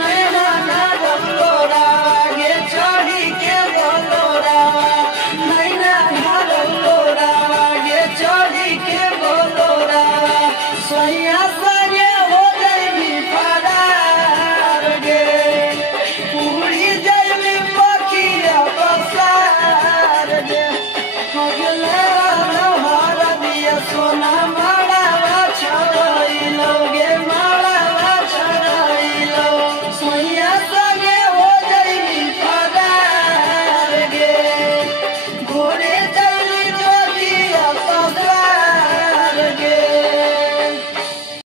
नैना ढलो रावा गे चढ़ी के बोलो रावा नैना ढलो रावा गे चढ़ी के बोलो रावा सोया